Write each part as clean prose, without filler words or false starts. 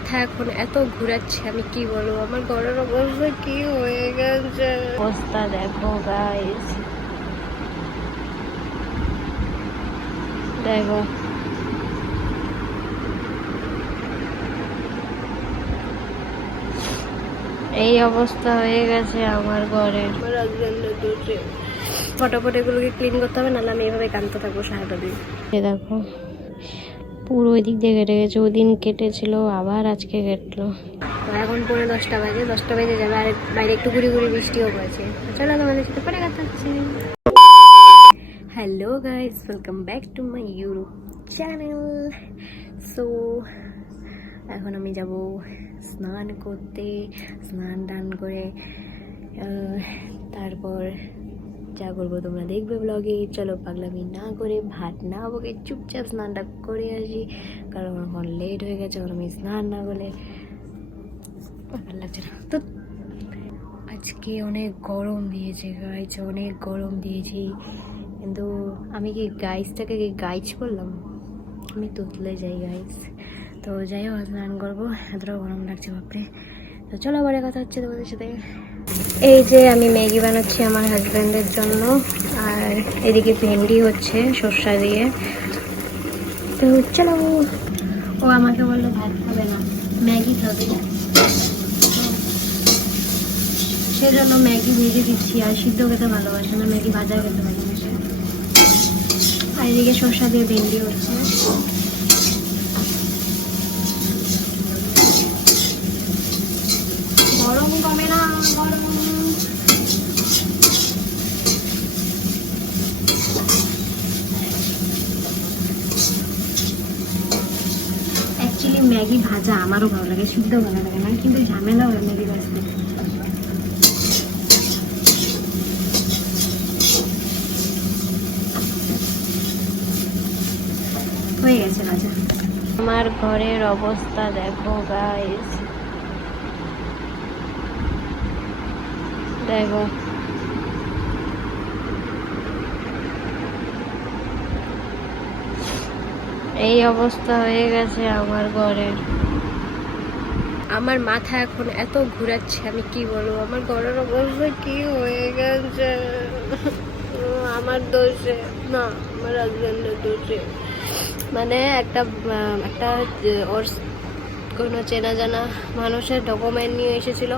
মাথা এখন এত ঘুরাচ্ছে, আমি কি বলবো, আমার ঘরের অবস্থা কি হয়ে গেছে। অবস্থা দেখো গাইস, দেখো এই অবস্থা হয়ে গেছে আমার ঘরের। আমার হাজবেন্ডের দোষে ফটাফট এগুলোকে ক্লিন করতে হবে, নাহলে আমি এভাবে কাঁদতে থাকবো সারাটা দিন। দেখো পুরো ওই দিক দিয়ে কেটে গেছে, ওই দিন কেটেছিল আবার আজকে কেটলো। এখন পরে 10টা বাজে, 10টা বেজে যাবে, আর বাইরে একটু গুড়ি গুড়ি বৃষ্টিও পড়েছে। চলো তোমাদের সাথে পরে কথা হচ্ছে। Hello guys, welcome back to my YouTube channel. So এখন আমি যাব স্নান করতে, স্নান টান করে তারপর যা করবো তোমরা দেখবে ব্লগে। চলো পাগলামি না করে, ভাত না বকে চুপচাপ স্নানটা করে আসি, কারণ এখন লেট হয়ে গেছে। এখন আমি স্নান না করলে ভালো লাগছে না। তো আজকে অনেক গরম দিয়েছে গাইজ, অনেক গরম দিয়েছি, কিন্তু আমি কি গাইজটাকে গাইজ করলাম, আমি তুতলে যাই গাইজ। তো যাই হোক স্নান করবো, এতটাও গরম লাগছে বাপরে। তো চলো আবার কথা হচ্ছে তোমাদের সাথে। এই যে আমি ম্যাগি বানাচ্ছি আমার হাজব্যান্ডের জন্য, আর এদিকে ভেন্ডি হচ্ছে সর্ষা দিয়ে। তো চলো, ও আমাকে বললো ভাত খাবে না, ম্যাগি খাবে, সেজন্য ম্যাগি ভেজে দিচ্ছি। আর সিদ্ধ খেতে ভালোবাসে না, ম্যাগি ভাজা খেতে ভালোবাসে। আর এদিকে সর্ষা দিয়ে ভেন্ডি হচ্ছে। গরম কমে না, গরম। অ্যাকচুয়ালি ম্যাগি ভাজা আমারও ভালো লাগে, সিদ্ধ ভালো লাগে না, কিন্তু ঝামেলা হয় ম্যাগি ভাজতে। হয়ে গেছে ভাজা। আমার ঘরের অবস্থা দেখো গাইস, দেখো এই অবস্থা হয়ে গেছে আমার ঘরের। আমার মাথা এখন এত ঘুরাচ্ছে, আমি কি বলবো, আমার ঘরের অবস্থা কি হয়ে গেছে। আমার দোষে না, আমার হাজবেন্ডের দোষে। মানে একটা ওর কোনো চেনা জানা মানুষের ডকুমেন্ট নিয়ে এসেছিল,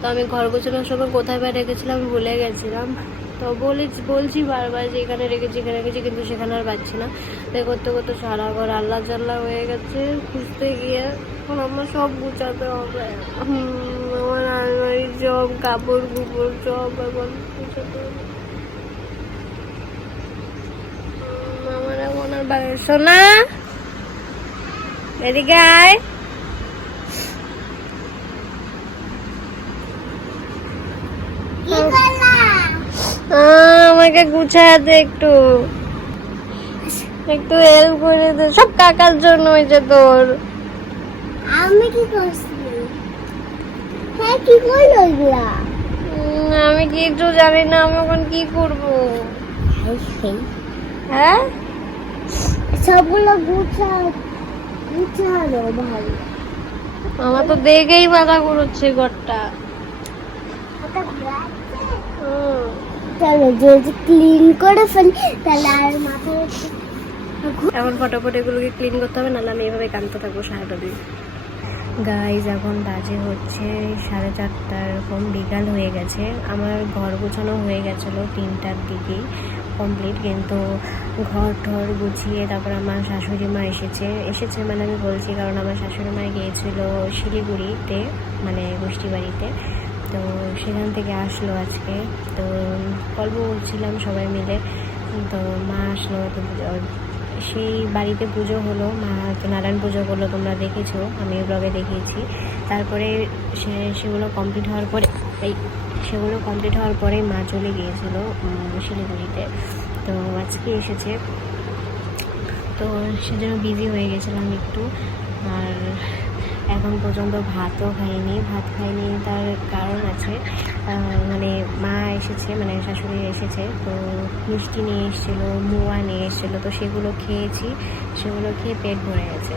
তো আমি ঘর গোছানোর সময় কোথায় বা রেখেছিলাম ভুলে গেছিলাম। তো বলছি বারবার যে এখানে রেখেছি এখানে রেখেছি, কিন্তু সেখানে আর পাচ্ছি না। তাই করতে করতে সারা ঘর আল্লাহ জাল্লা হয়ে গেছে খুঁজতে গিয়ে। এখন আমার সব গুছাতে হবে, আমার আলমারি সব কাপড় কুপড় সব এখন গুছাতে হবে। আমার এখন আর বাইরে শোনা, এদিকে আয়। আমাকে গুছাতে একটু একটু হেল্প করে দে, সব কাকার জন্য হয়েছে তোর। আমি কি করছি? হ্যাঁ কি করলো এগুলা? আমি কিছু জানি না, আমি এখন কি করবো? হ্যাঁ সবগুলো গুছানো ভাই। আমার তো দেখেই মাথা ঘুরোচ্ছে ঘরটা। চলো যদি ক্লিন করে ফেলি তাহলে আর মাথায় এখন ফটাফট এগুলোকে ক্লিন করতে হবে, নাহলে আমি এভাবে কাঁদতে থাকবো সারাটা দিন। গাইজ এখন বাজে হচ্ছে 4:30 এরকম, বিকাল হয়ে গেছে। আমার ঘর গোছানো হয়ে গেছিলো 3টার দিকেই কমপ্লিট, কিন্তু ঘর ঠর গুছিয়ে তারপর আমার শাশুড়ি মা এসেছে মানে আমি বলছি কারণ আমার শাশুড়ি মা গিয়েছিল শিলিগুড়িতে, মানে গোষ্ঠী বাড়িতে। তো সেখান থেকে আসলো আজকে, তো গল্প করছিলাম সবাই মিলে। তো মা আসলো, তো সেই বাড়িতে পুজো হলো, মা তো নারায়ণ পুজো করলো, তোমরা দেখেছো, আমি ব্লগে দেখিয়েছি। তারপরে সেগুলো কমপ্লিট হওয়ার পরে মা চলে গিয়েছিলো শিলিগুড়িতে। তো আজকে এসেছে, তো সেজন্য বিজি হয়ে গেছিলাম একটু। আর এখন পর্যন্ত ভাতও খাইনি, তার কারণ আছে, মানে মা এসেছে, মানে শাশুড়ি এসেছে, তো মিষ্টি নিয়ে এসেছিলো, মোয়া নিয়ে এসেছিলো, তো সেগুলো খেয়েছি, সেগুলো খেয়ে পেট ভরে গেছে।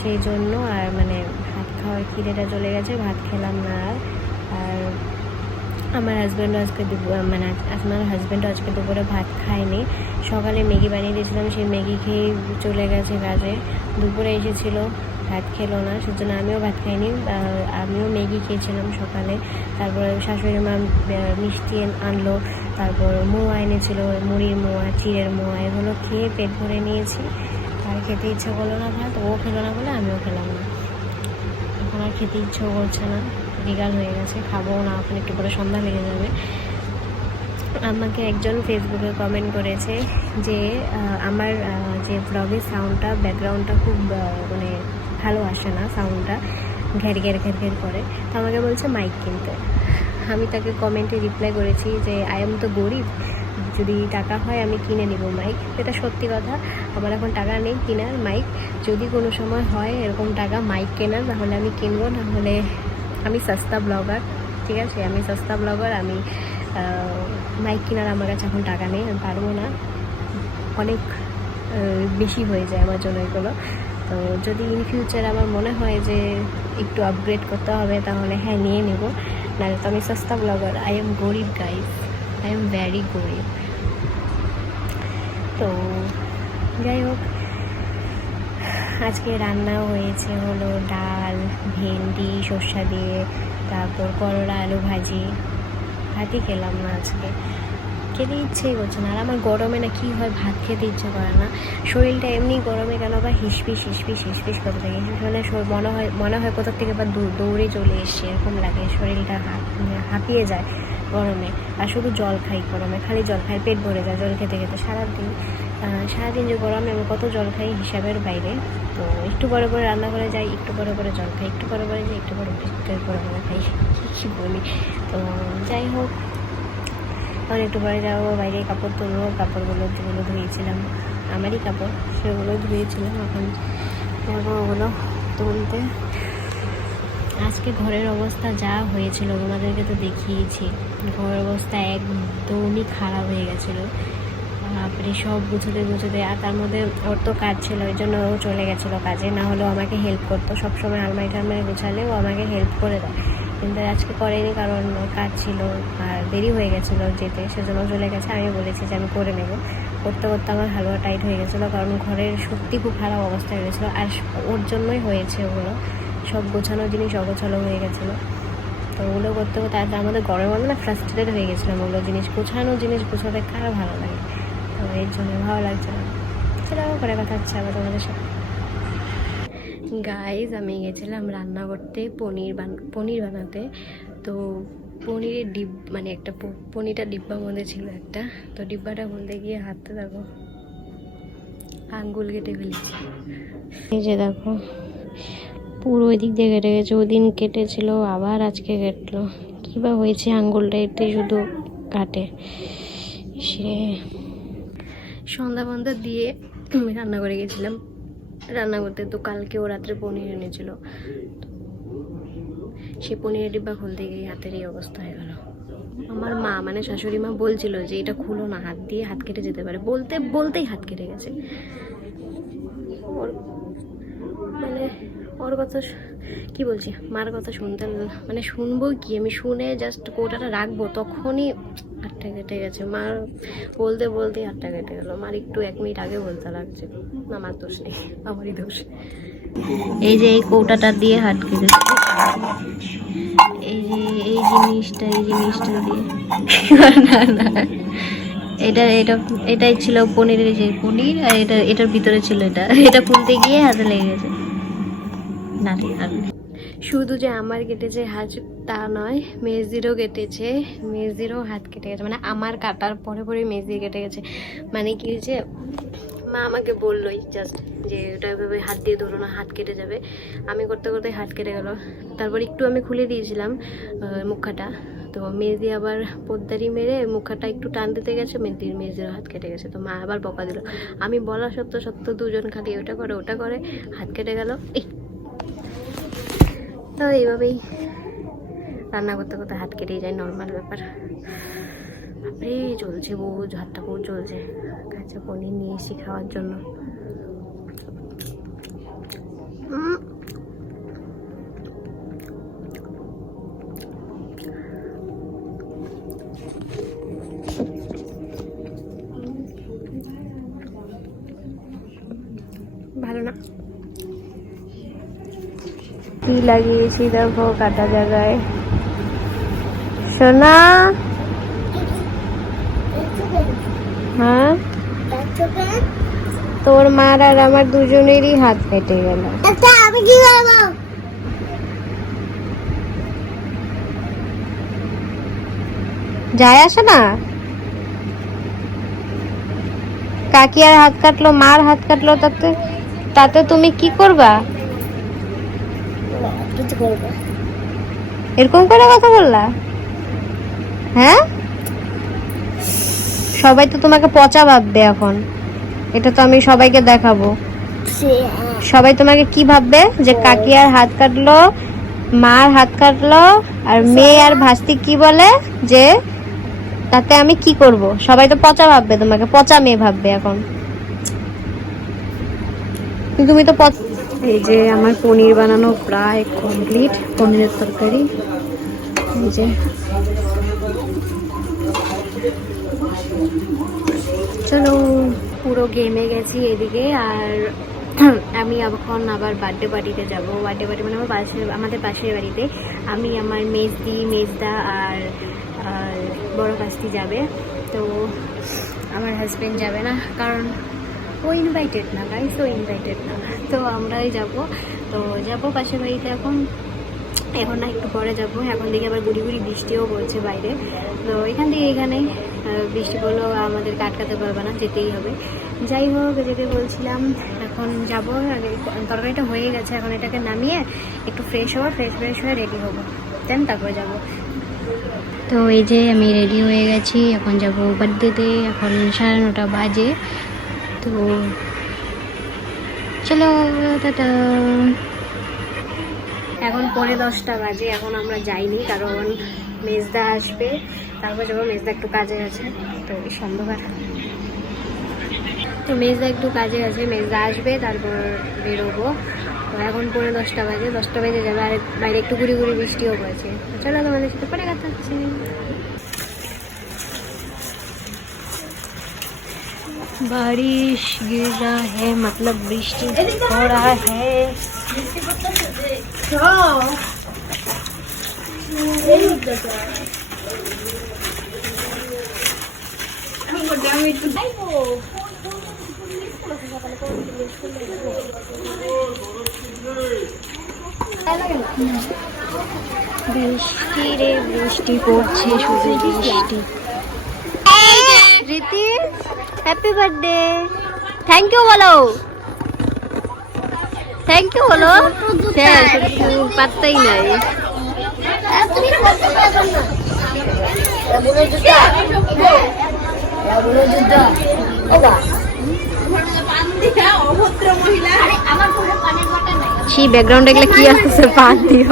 সেই জন্য আর মানে ভাত খাওয়ার খিদেটা চলে গেছে, ভাত খেলাম না আর। আর আমার হাজব্যান্ডও আজকে মানে আমার হাজব্যান্ডও আজকে দুপুরে ভাত খায়নি। সকালে ম্যাগি বানিয়ে দিয়েছিলাম, সেই ম্যাগি খেয়ে চলে গেছে কাজে। দুপুরে এসেছিল, ভাত খেলো না, সেজন্য আমিও ভাত খাইনি। আমিও ম্যাগি খেয়েছিলাম সকালে। তারপরে শাশুড়ি মা মিষ্টি আনলো, তারপর মোয়া এনেছিল, মুড়ির মোয়া, চিড়ের মোয়া, এগুলো খেয়ে পেট ভরে নিয়েছি। আর খেতে ইচ্ছা করলো না ভাত, ও খেলো না বলে আমিও খেলাম না। এখন আর খেতে ইচ্ছেও করছে না, বিকাল হয়ে গেছে, খাবো না, এখন একটু পরে সন্ধ্যা লেগে যাবে। আমাকে একজন ফেসবুকে কমেন্ট করেছে যে আমার যে ব্লগের সাউন্ডটা, ব্যাকগ্রাউন্ডটা খুব মানে ভালো আসে না, সাউন্ডটা ঘের ঘের ঘের ঘের করে। তো আমাকে বলছে মাইক কিনতে। আমি তাকে কমেন্টে রিপ্লাই করেছি যে আই এম তো গরিব, যদি টাকা হয় আমি কিনে নেব মাইক। এটা সত্যি কথা, আমার এখন টাকা নেই কেনার মাইক। যদি কোনো সময় হয় এরকম টাকা মাইক কেনার, তাহলে আমি কিনবো। নাহলে আমি সস্তা ব্লগার, ঠিক আছে, আমি সস্তা ব্লগার। আমি মাইক কেনার আমার কাছে এখন টাকা নেই, আমি পারবো না, অনেক বেশি হয়ে যায় আমার জন্য এগুলো। তো যদি ইন ফিউচার আমার মনে হয় যে একটু আপগ্রেড করতে হবে, তাহলে হ্যাঁ নিয়ে নেব, নাহলে তো আমি সস্তা ব্লগার। আই এম গরিব গাইস, আই এম ভ্যারি গরিব। তো যাই হোক, আজকে রান্না হয়েছে হলো ডাল, ভেন্ডি সর্ষা দিয়ে, তারপর করলা আলু ভাজি। ভাতই খেলাম না আজকে, খেতে ইচ্ছেই করছে না। আর আমার গরমে না কী হয়, ভাত খেতে ইচ্ছে করে না। শরীরটা এমনি গরমে কেন বা হিসপিস হিসপিস হিসপিস করতে থাকে, মানে মনে হয় কোথার থেকে বা দৌড়ে চলে এসছে, এরকম লাগে। শরীরটা হাঁপিয়ে যায় গরমে। আর শুধু জল খাই গরমে, খালি জল খাই, পেট ভরে যায় জল খেতে খেতে। সারাদিন যে গরমে আমি কত জল খাই হিসাবের বাইরে। তো একটু পরে পরে রান্না করে যাই, একটু পরে পরে জল খাই, একটু পরে পরে যাই, একটু পরে পরে খাই, কী বলি। তো যাই হোক, তখন একটু পরে যাবো বাইরে, কাপড় তুলবো। কাপড়গুলো যেগুলো ধুয়েছিলাম, আমারই কাপড়, সেগুলো ধুয়েছিলাম, এখন ওগুলো তুলতে। আজকে ঘরের অবস্থা যা হয়েছিল তোমাদেরকে তো দেখিয়েছি, ঘরের অবস্থা একদমই খারাপ হয়ে গেছিলো। তারপরে সব গুছোতে, আর তার মধ্যে ওর তো কাজ ছিল, ওই জন্য ও চলে গেছিলো কাজে, না হলেও আমাকে হেল্প করতো। সবসময় আলমারি টালমারি গুছালে ও আমাকে হেল্প করে দেয়, কিন্তু আজকে করেনি, কারণ কাজ ছিল আর দেরি হয়ে গেছিলো যেতে, সেজন্য চলে গেছে। আমি বলেছি যে আমি করে নেব। করতে করতে আমার হালুয়া টাইট হয়ে গেছিলো, কারণ ঘরের সত্যি খুব খারাপ অবস্থা হয়ে গেছিলো। আর ওর জন্যই হয়েছে ওগুলো, সব গোছানো জিনিস অগোছালো হয়ে গেছিলো। তো ওগুলো করতে করতে আর আমাদের গরমের মধ্যে না ফ্রাস্ট্রেটেড হয়ে গেছিলাম। ওগুলো গোছানো জিনিস গোছাতে কার ভালো লাগে, তো এর জন্য ভালো লাগছে না। সেটাও করে কথা হচ্ছে আবার তোমাদের সাথে। গাইজ, আমি গেছিলাম রান্না করতে, পনির বানাতে। তো পনিরের মানে একটা পনিরটা ডিব্বার মধ্যে ছিল একটা, তো ডিব্বাটা খুলতে গিয়ে হাতটা দেখো আঙ্গুল কেটে ফেলেছি। এই যে দেখো, পুরো ওই দিক দিয়ে কেটে গেছে, ওই দিন কেটেছিল আবার আজকে কাটলো। কী বা হয়েছে আঙ্গুলটা, এতে শুধু কাটে। সে সন্ধ্যা দিয়ে আমি রান্না করে গেছিলাম, রান্না করতে। তো কালকেও রাত্রে পনির এনেছিল, সে পনিরের ডিব্বা খুলতে গিয়ে হাতের এই অবস্থা হয়ে গেল। আমার মা মানে শাশুড়ি মা বলছিল যে এটা খুলো না, হাত দিয়ে হাত কেটে যেতে পারে, বলতেই হাত কেটে গেছে। মানে ওর কথা কি বলছি, মার কথা শুনতে মানে শুনবো কি, আমি শুনে জাস্ট কৌটাটা রাখবো, তখনই হাতটা কেটে গেছে। মার বলতেই হাতটা কেটে গেলো। মার একটু 1 মিনিট আগে বলতে লাগছে, আমার দোষ নেই, আমারই দোষ। এই যে এই কৌটাটা দিয়ে হাত কেটেছে, এই জিনিসটা দিয়ে না এটাই ছিল পনিরের, যে পনির, আর এটার ভিতরে ছিল এটা খুলতে গিয়ে হাতে লেগে গেছে। না শুধু যে আমার কেটেছে হাত তা নয়, মেজদিরও কেটেছে, মেজদিরও হাত কেটে গেছে। মানে আমার কাটার পরে মেজদির কেটে গেছে। মানে কি যে মা আমাকে বললোই জাস্ট যে ওটা এভাবে হাত দিয়ে ধরো না, হাত কেটে যাবে। আমি করতে করতে হাত কেটে গেল। তারপর একটু আমি খুলে দিয়েছিলাম মুখাটা, তো মেজদি আবার পোদ্দারি মেরে মুখাটা একটু টান দিতে গেছে, মেজদির হাত কেটে গেছে। তো মা আবার বকা দিল। আমি বলা সত্ত্বেও দুজন খালি ওটা করে হাত কেটে গেল। তো এইভাবেই রান্না করতে করতে হাত কেটেই যায়, নর্মাল ব্যাপার। বাপরে চলছে, হাতটা বহু চলছে। কাঁচা পনির নিয়ে এসে খাওয়ার জন্য। কি লাগিয়েছি দেখো কাটা জায়গায়। সোনা, হ্যাঁ তোর মার আর আমার দুজনেরই হাত কেটে গেল। আমি কি করবো? যায় আসে না, কাকি আর হাত কাটলো, মার হাত কাটলো, তাতে তাতে তুমি কি করবা? কিছু করবো। এরকম করে কথা বললা? হ্যাঁ, সবাই তো তোমাকে পচা ভাববে এখন, এটা তো আমি সবাইকে দেখাবো। সবাই তোমাকে কি ভাববে যে কাকি আর হাত কাটলো, মার হাত কাটলো, আর মেয়ে আর ভাস্তি কি বলে যে তাতে আমি কি করব? সবাই তো পচা ভাববে, তোমাকে পচা মেয়ে ভাববে এখন। তুমি তো এই যে আমার পনির বানানো প্রায় কমপ্লিট, পনিরের তরকারি। এই যে চলো, পুরো গেমে গেছি এদিকে। আর আমি এখন আবার বার্থডে পার্টিতে যাবো। বার্থডে পার্টি মানে আমাদের পাশের বাড়িতে। আমি, আমার মেজদা আর বড় কাস্তি যাবে। তো আমার হাজবেন্ড যাবে না, কারণ ও ইনভাইটেড না, গাইস, ও ইনভাইটেড না। তো আমরাই যাব। তো যাব পাশের বাড়িতে এখন না, একটু পরে যাবো। এখন দেখি আবার গুড়ি গুড়ি বৃষ্টিও পড়ছে বাইরে। তো এখান থেকে এখানে বৃষ্টি পড়লেও আমাদের আটকাতে পারবে না, যেতেই হবে। যাই হোক, যেতে বলছিলাম, এখন যাব। তরকারিটা হয়ে গেছে, এখন এটাকে নামিয়ে একটু ফ্রেশ হয়ে রেডি হবো, দেন তারপরে যাব। তো এই যে আমি রেডি হয়ে গেছি, এখন যাব বার্থডেতে। এখন 9:30 বাজে। তো চলো, টাটা। এখন 10:45 বাজে, এখন আমরা যাইনি, কারণ মেজদা আসবে, তারপর যাবো। মেজদা একটু কাজে আছে, তো এই সন্ধ্যাবার তো মেজদা একটু কাজে আছে, মেজদা আসবে, তারপর বেরোবো। তো এখন 10:45 বাজে, 10টা বেজে যাবে। আর বাইরে একটু গুড়ি গুড়ি বৃষ্টিও পড়েছে। চলো, তোমাদের সাথে পরে কথা হচ্ছে। बारिश गिर रहा है, मतलब बृष्टि हो रहा है। বৃষ্টি রে বৃষ্টি পড়ছে, শুধু বৃষ্টি। রীতি, হ্যাপি বার্থডে। থ্যাংক ইউ বলো, থ্যাংক ইউ বলো। পাত্তাই নাই। ব্যাকগ্রাউন্ডে এগুলো কি আসতেছে? পান দিয়ে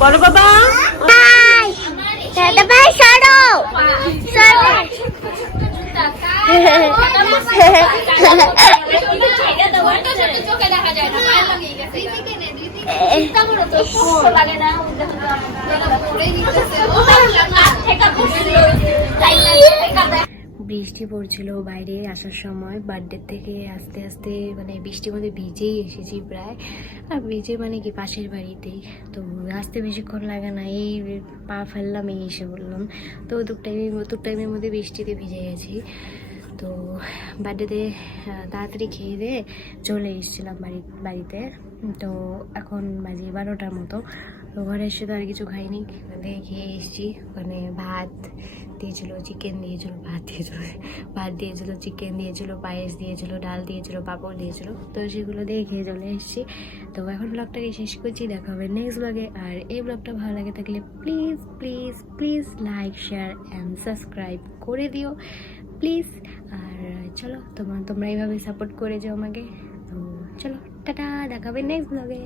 বলো বাবা। বৃষ্টি পড়ছিল বাইরে আসার সময়। বার্থডে থেকে আস্তে আস্তে মানে বৃষ্টির মধ্যে ভিজেই এসেছি প্রায়। আর ভিজে মানে কি, পাশের বাড়িতেই তো, আসতে বেশিক্ষণ লাগে না। এই পা ফেললাম, এই এসে বললাম। তো দু টাইমের মধ্যে বৃষ্টিতে ভিজে গেছি। তো বার্থডেতে তাড়াতাড়ি খেয়ে দিয়ে চলে এসেছিলাম বাড়িতে। তো এখন বাজে 12টার মতো। তো ঘরে এসে তো আর কিছু খাইনি, খেয়ে এসেছি। মানে ভাত দিয়েছিল, চিকেন দিয়েছিল, ভাত দিয়েছিল, চিকেন দিয়েছিল, পায়েস দিয়েছিল, ডাল দিয়েছিল, পাঁপড় দিয়েছিল। তো সেগুলো দিয়ে খেয়ে চলে এসেছি। তো এখন ব্লগটাকে শেষ করছি, দেখা হবে নেক্সট ব্লগে। আর এই ব্লগটা ভালো লাগে থাকলে please please please like, share and subscribe করে দিও প্লিজ। আর চলো, তোমরা এইভাবে সাপোর্ট করে যাও আমাকে। তো চলো, টাটা, দেখা হবে নেক্সট ব্লগে।